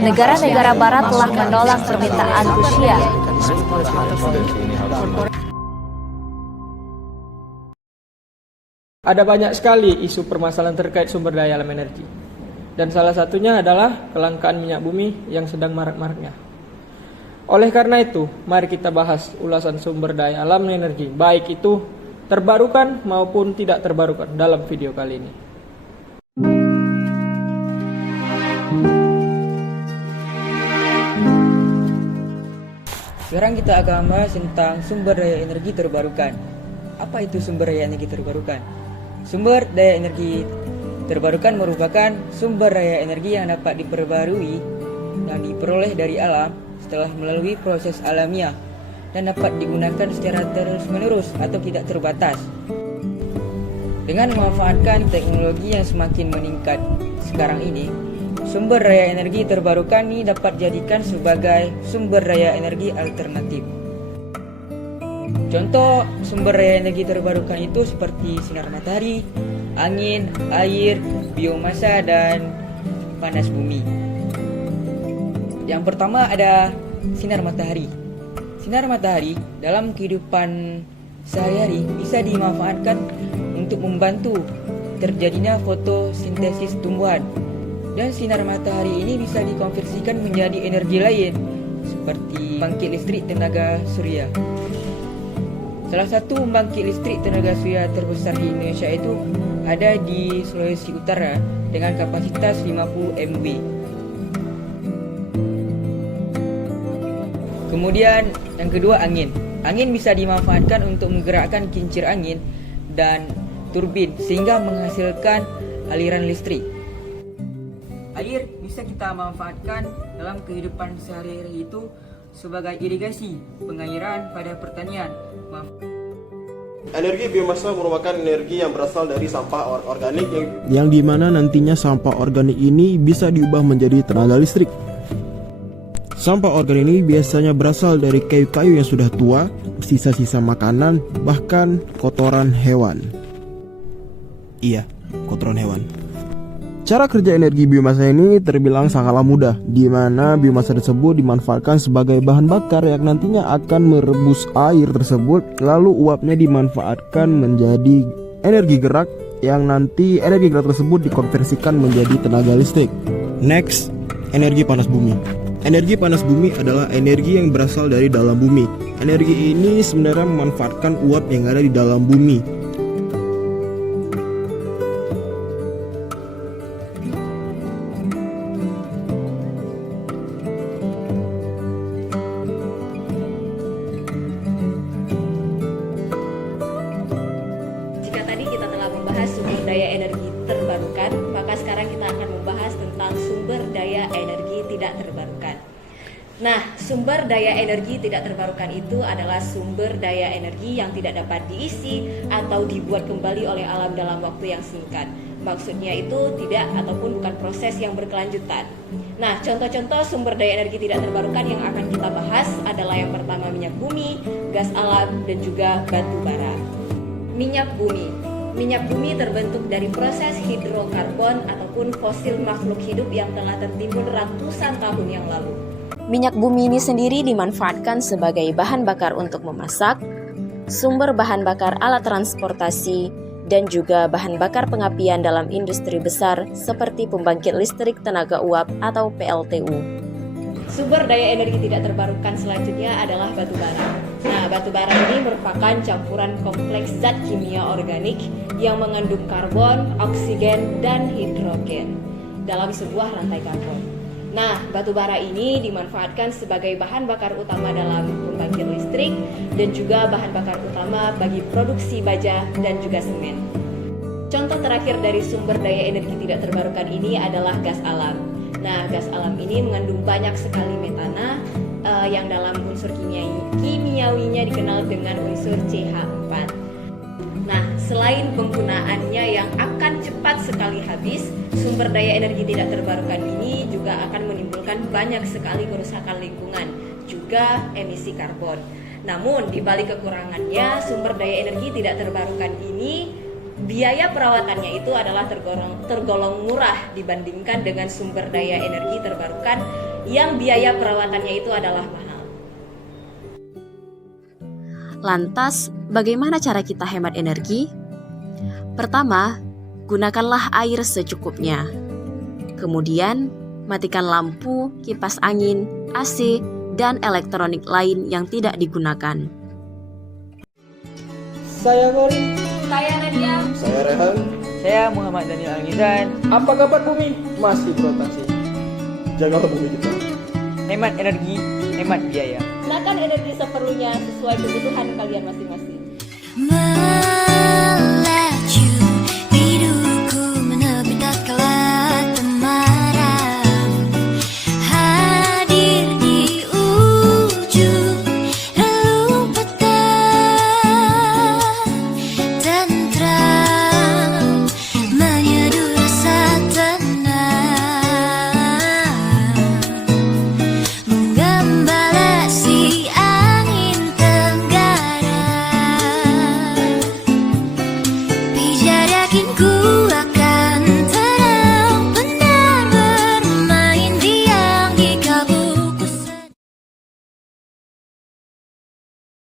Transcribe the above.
Negara-negara barat telah menolak permintaan Rusia. Ada banyak sekali isu permasalahan terkait sumber daya alam energi. Dan salah satunya adalah kelangkaan minyak bumi yang sedang marak-maraknya. Oleh karena itu, mari kita bahas ulasan sumber daya alam energi, baik itu terbarukan maupun tidak terbarukan dalam video kali ini. Sekarang kita akan membahas tentang sumber daya energi terbarukan. Apa itu sumber daya energi terbarukan? Sumber daya energi terbarukan merupakan sumber daya energi yang dapat diperbarui dan diperoleh dari alam setelah melalui proses alamiah dan dapat digunakan secara terus-menerus atau tidak terbatas. Dengan memanfaatkan teknologi yang semakin meningkat sekarang ini, sumber daya energi terbarukan ini dapat dijadikan sebagai sumber daya energi alternatif. Contoh sumber daya energi terbarukan itu seperti sinar matahari, angin, air, biomasa, dan panas bumi. Yang pertama ada sinar matahari. Sinar matahari dalam kehidupan sehari-hari bisa dimanfaatkan untuk membantu terjadinya fotosintesis tumbuhan. Dan sinar matahari ini bisa dikonversikan menjadi energi lain seperti pembangkit listrik tenaga surya. Salah satu pembangkit listrik tenaga surya terbesar di Indonesia itu ada di Sulawesi Utara dengan kapasitas 50 MW. Kemudian yang kedua angin. Angin bisa dimanfaatkan untuk menggerakkan kincir angin dan turbin sehingga menghasilkan aliran listrik. Air bisa kita manfaatkan dalam kehidupan sehari-hari itu sebagai irigasi, pengairan pada pertanian. Energi biomasa merupakan energi yang berasal dari sampah organik yang dimana nantinya sampah organik ini bisa diubah menjadi tenaga listrik. Sampah organik ini biasanya berasal dari kayu-kayu yang sudah tua, sisa-sisa makanan, bahkan kotoran hewan. Iya, kotoran hewan. Cara kerja energi biomasa ini terbilang sangatlah mudah, di mana biomasa tersebut dimanfaatkan sebagai bahan bakar yang nantinya akan merebus air tersebut, lalu uapnya dimanfaatkan menjadi energi gerak, yang nanti energi gerak tersebut dikonversikan menjadi tenaga listrik. Next, energi panas bumi. Energi panas bumi adalah energi yang berasal dari dalam bumi. Energi ini sebenarnya memanfaatkan uap yang ada di dalam bumi. Sumber daya energi terbarukan, maka sekarang kita akan membahas tentang sumber daya energi tidak terbarukan. Nah, sumber daya energi tidak terbarukan itu adalah sumber daya energi yang tidak dapat diisi atau dibuat kembali oleh alam dalam waktu yang singkat. Maksudnya itu tidak ataupun bukan proses yang berkelanjutan. Nah, contoh-contoh sumber daya energi tidak terbarukan yang akan kita bahas adalah yang pertama minyak bumi, gas alam, dan juga batu bara. Minyak bumi. Minyak bumi terbentuk dari proses hidrokarbon ataupun fosil makhluk hidup yang telah tertimbun ratusan tahun yang lalu. Minyak bumi ini sendiri dimanfaatkan sebagai bahan bakar untuk memasak, sumber bahan bakar alat transportasi, dan juga bahan bakar pengapian dalam industri besar seperti pembangkit listrik tenaga uap atau PLTU. Sumber daya energi tidak terbarukan selanjutnya adalah batu bara. Nah, batu bara ini merupakan campuran kompleks zat kimia organik yang mengandung karbon, oksigen, dan hidrogen dalam sebuah rantai karbon. Nah, batu bara ini dimanfaatkan sebagai bahan bakar utama dalam pembangkit listrik dan juga bahan bakar utama bagi produksi baja dan juga semen. Contoh terakhir dari sumber daya energi tidak terbarukan ini adalah gas alam. Nah, gas alam ini mengandung banyak sekali metana yang dalam unsur kimiawinya dikenal dengan unsur CH4. Nah, selain penggunaannya yang akan cepat sekali habis, sumber daya energi tidak terbarukan ini juga akan menimbulkan banyak sekali kerusakan lingkungan, juga emisi karbon. Namun, di balik kekurangannya, sumber daya energi tidak terbarukan ini biaya perawatannya itu adalah tergolong murah dibandingkan dengan sumber daya energi terbarukan yang biaya perawatannya itu adalah mahal. Lantas, bagaimana cara kita hemat energi? Pertama, gunakanlah air secukupnya. Kemudian, matikan lampu, kipas angin, AC, dan elektronik lain yang tidak digunakan. Saya Gori. Saya Nadia. Saya Rehan. Saya Muhammad Daniel Almizan. Apa kabar bumi? Masih berotasi. Jagalah bumi kita. Hemat energi, hemat biaya. Gunakan energi seperlunya sesuai kebutuhan kalian masing-masing.